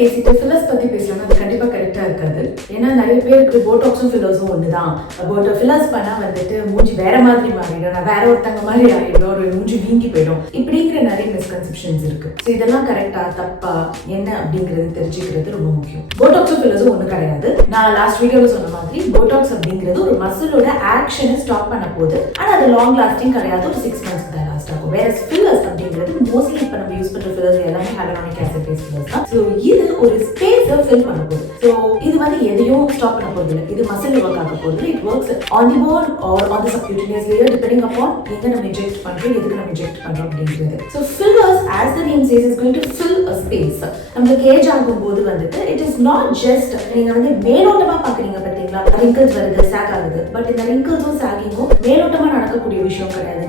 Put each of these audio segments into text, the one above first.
பேசிட்டு ஃபில்லர்ஸ் பத்தி பேசலாம், அது கண்டிப்பா கரெக்டா இருக்காது. ஏன்னா நிறைய பேருக்கு போட்டாக்ஸும் ஃபில்லர்ஸும் ஒண்ணுதான். ஃபில்லர்ஸ் பண்ணா வந்துட்டு மூஞ்சி வேற மாதிரி மாறிடும், நான் வேற ஒருத்தங்க மாதிரி ஆயிடும், ஒரு மூஞ்சி வீங்கி போயிடும், இப்படிங்கிற நிறைய மிஸ்கன்செப்ஷன்ஸ் இருக்கு. ஸோ இதெல்லாம் கரெக்டா தப்பா என்ன அப்படிங்கிறது தெரிஞ்சுக்கிறது ரொம்ப முக்கியம். போட்டாக்ஸும் ஃபில்லர்ஸும் ஒண்ணு கிடையாது. நான் லாஸ்ட் வீடியோல சொன்ன மாதிரி போட்டாக்ஸ் அப்படிங்கிறது ஒரு மசிலோட ஆக்ஷனை ஸ்டாப் பண்ண போகுது. ஆனா அது லாங் லாஸ்டிங் கிடையாது, ஒரு 6 months தான் லாஸ்ட் ஆகும். வேற ஃபில்லர்ஸ் அப்படிங்கிறது மோஸ்ட்லி இப்போ நம்ம யூஸ் பண்ற ஃபில்லர்ஸ் எல்லாமே ஹைலூரானிக் ஆசிட் பேஸ்ட் ஃபில்லர்ஸ் தான். ஸோ இது ஒரு ஸ்பேஸை ஃபில் பண்ண போகுது. ஸோ இது வந்து எதையும் ஸ்டாப் பண்ண போகுது இல்லை, இது மசில் ஒர்க் ஆக போகுது. It works on the bone or on the subcutaneous layer depending upon எங்க நம்ம இன்ஜெக்ட் பண்றோம், எதுக்கு நம்ம இன்ஜெக்ட் பண்றோம் அப்படிங்கிறது. So fillers as the name says is going to fill a space. நமக்கு ஏஜ் ஆகும்போது வந்துட்டு it is not just நீங்க வந்து மேலோட்டமா பாக்குறீங்க பாத்தீங்களா, wrinkles வருது, சாக் ஆகுது. பட் இந்த wrinkles-உம் சாகிங்கும் மேலோட்டமா நடக்கக்கூடிய விஷயம் கிடையாது.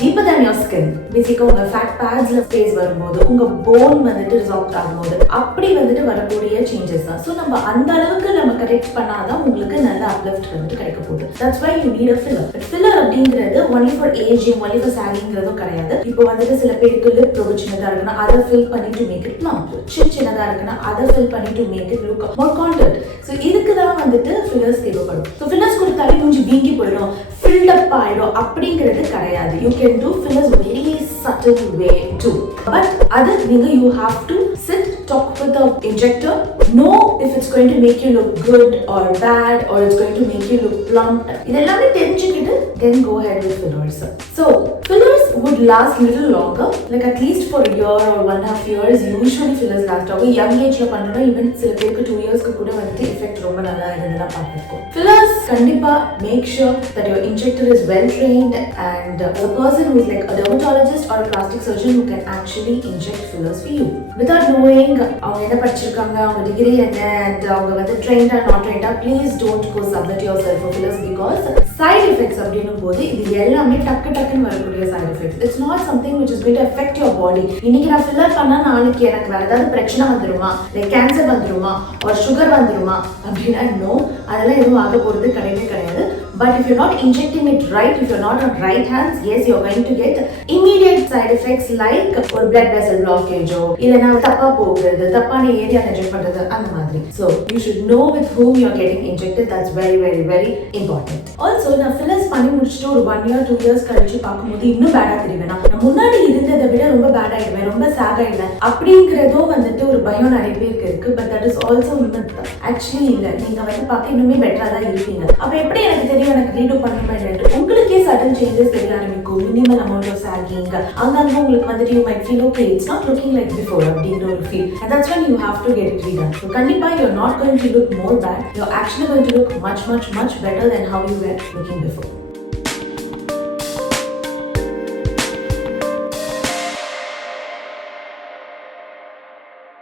deeper than your skin. பேசிக்கா உங்க fat pads-ல phase வரும்போது, உங்க bone வந்துட்டு ரிசால்வ் ஆகும்போது அப்படி வந்துட்டு வரக்கூடிய சேஞ்சஸ் தான். ஸோ நம்ம அந்த அளவுக்கு நம்ம கரெக்ட் பண்ணாதான் உங்களுக்கு நல்ல அப்லிஃப்ட் வந்துட்டு கிடைக்க போகுது. That's why you need a filler. But filler அப்படிங்கிறது only for aging, only for sagging-ங்கிறதும் கிடையாது. இப்போ வந்துட்டு சில பேருக்கு லிப் ரொம்ப சின்னதா இருக்குன்னா அதை ஃபில் பண்ணி to make it plump, சின்னதா இருக்குன்னா அதை ஃபில் பண்ணி to make it look more contoured. So இதுக்கு தான் வந்துட்டு ஃபில்லர்ஸ் தேவைப்படும். ஸோ ஃபில்லர்ஸ் கொடுத்தாலே கொஞ்சம் வீங்கி போயிடும், ஃபில்ட் அப் ஆயிடும் அப்படிங்கிறது கிடையாது. You can do fillers very subtle way too. But அது நீங்க you have to sit, talk with the injector, know if it's going to make you look good or bad or it's going to make you look plump. இதெல்லாமே தெரிஞ்சுக்கிட்டு then go ahead with fillers. So fillers would last little longer, like at least for a year or 1.5 years. Usually fillers last ஆகும். young ageல பண்றோம்னா even சில பேருக்கு 2 yearsக்கு கூட வந்து effect ரொம்ப நல்லா இருந்ததா பார்த்திருக்கோம். Fillers கண்டிப்பா make sure that your injector is well trained and a person who is like a dermatologist or a plastic surgeon who can actually inject fillers for you without knowing அவங்க என்ன படிச்சிருக்காங்க, அவங்க degree என்ன, and அவங்க வந்து trained or not trained. Please don't go submit yourself for fillers because side effects அப்படினும் போது இது எல்லாமே டக்குன்னு வரக்கூடிய side effects. It's not something which is going to affect your body. இன்னைக்கு நான் ஃபில்லர் பண்ணா நாளைக்கு எனக்கு வேற ஏதாவது பிரச்சனை வந்துருமா, லைக் கேன்சர் வந்துருமா or sugar வந்துருமா அப்படின்னா நோ, அதெல்லாம் எதுவும் ஆக போறது கிடையாது. But if you're not injecting it right, if you're not on right hands, yes, you're going to get immediate side effects like or blood vessel blockage or இல்லனா தப்பா போகுது, தப்பான ஏரியா இன்ஜெக்ட் பண்றது அந்த மாதிரி. So you should know with whom you're getting injected. That's very important. Also நான் fillers பண்ணி முடிச்சிட்டு ஒரு 1 year 2 years கழிச்சு பார்க்கும்போது இன்னும் பேடா தெரிவேன், நான் முன்னாடி இருந்ததை விட ரொம்ப பேட் ஆயிடுவேன், ரொம்ப சாக் ஆயிடுவேன் அப்படிங்கிறதோ வந்துட்டு ஒரு பயம் நிறைய பேருக்கு இருக்கு. But that is also myth. Actually இல்ல, நீங்க வந்து பார்க்க இன்னுமே பெட்டரா தான் இருப்பீங்க. அப்ப எப்படி எனக்கு தெரியும் எனக்கு ரீடூ பண்ணணுமே? உங்களுக்கே சடன் சேஞ்சஸ் தெரிய ஆரம்பிக்கும். மினிமல் அமௌண்ட் ஆஃப் சாகிங் அங்கங்க உங்களுக்கு வந்துட்டு you might feel okay, it's not looking like before அப்படிங்கிற ஒரு feel, and that's when you have to get it redone. So கண்டிப்பா you're not going to look more bad, you're actually going to look much better than how you were looking before.